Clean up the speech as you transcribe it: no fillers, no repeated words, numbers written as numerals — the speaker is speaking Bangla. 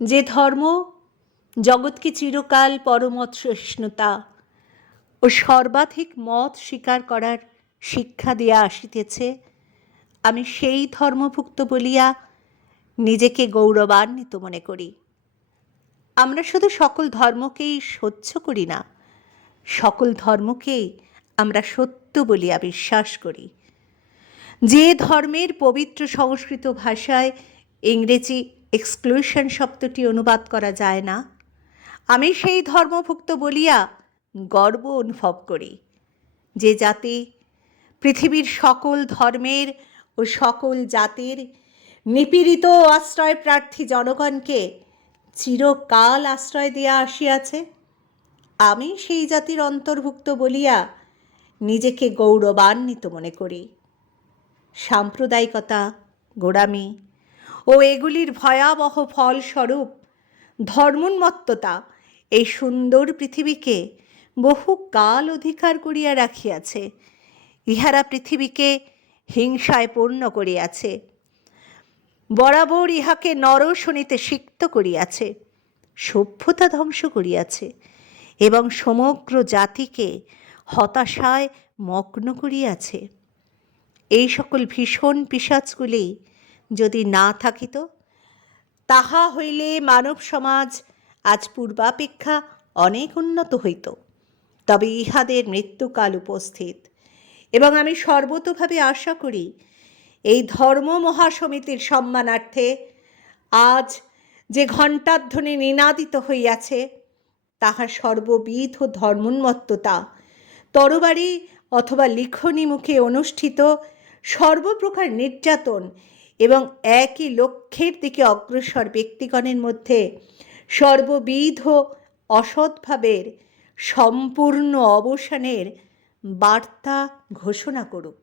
যে ধর্ম জগৎকে চিরকাল পরমত সহিষ্ণুতা ও সর্বাধিক মত স্বীকার করার শিক্ষা দিয়া আসিতেছে, আমি সেই ধর্মভুক্ত বলিয়া নিজেকে গৌরবান্বিত মনে করি। আমরা শুধু সকল ধর্মকেই সহ্য করি না, সকল ধর্মকেই আমরা সত্য বলিয়া বিশ্বাস করি। যে ধর্মের পবিত্র সংস্কৃত ভাষায় ইংরেজি এক্সক্লুশন শব্দটি অনুবাদ করা যায় না, আমি সেই ধর্মভুক্ত বলিয়া গর্ব অনুভব করি। যে জাতি পৃথিবীর সকল ধর্মের ও সকল জাতির নিপীড়িত আশ্রয় প্রার্থী জনগণকে চিরকাল আশ্রয় দিয়া আসিয়াছে, আমি সেই জাতির অন্তর্ভুক্ত বলিয়া নিজেকে গৌরবান্বিত মনে করি। সাম্প্রদায়িকতা, গোঁড়ামি ও এগুলির ভয়াবহ ফলস্বরূপ ধর্মোন্মত্ততা এই সুন্দর পৃথিবীকে বহু কাল অধিকার করিয়া রাখিয়াছে। ইহারা পৃথিবীকে হিংসায় পূর্ণ করিয়াছে, বরাবর ইহাকে নরশনিতে সিক্ত করিয়াছে, সভ্যতা ধ্বংস করিয়াছে এবং সমগ্র জাতিকে হতাশায় মগ্ন করিয়াছে। এই সকল ভীষণ পিশাচগুলি যদি না থাকিত, তাহা হইলে মানব সমাজ আজ পূর্বাপেক্ষা অনেক উন্নত হইত। তবে ইহাদের মৃত্যুকাল উপস্থিত, এবং আমি সর্বতোভাবে আশা করি এই ধর্ম মহাসমিতির সম্মানার্থে আজ যে ঘণ্টাধ্বনি নিনাদিত হইয়াছে, তাহা সর্ববিধ ধর্মোন্মত্ততা, তরবারি অথবা লিখনী মুখে অনুষ্ঠিত সর্বপ্রকার নির্যাতন এবং একই লক্ষ্যের দিকে অগ্রসর ব্যক্তিগণের মধ্যে সর্ববিধ অসদ্ভাবের সম্পূর্ণ অবসানের বার্তা ঘোষণা করুক।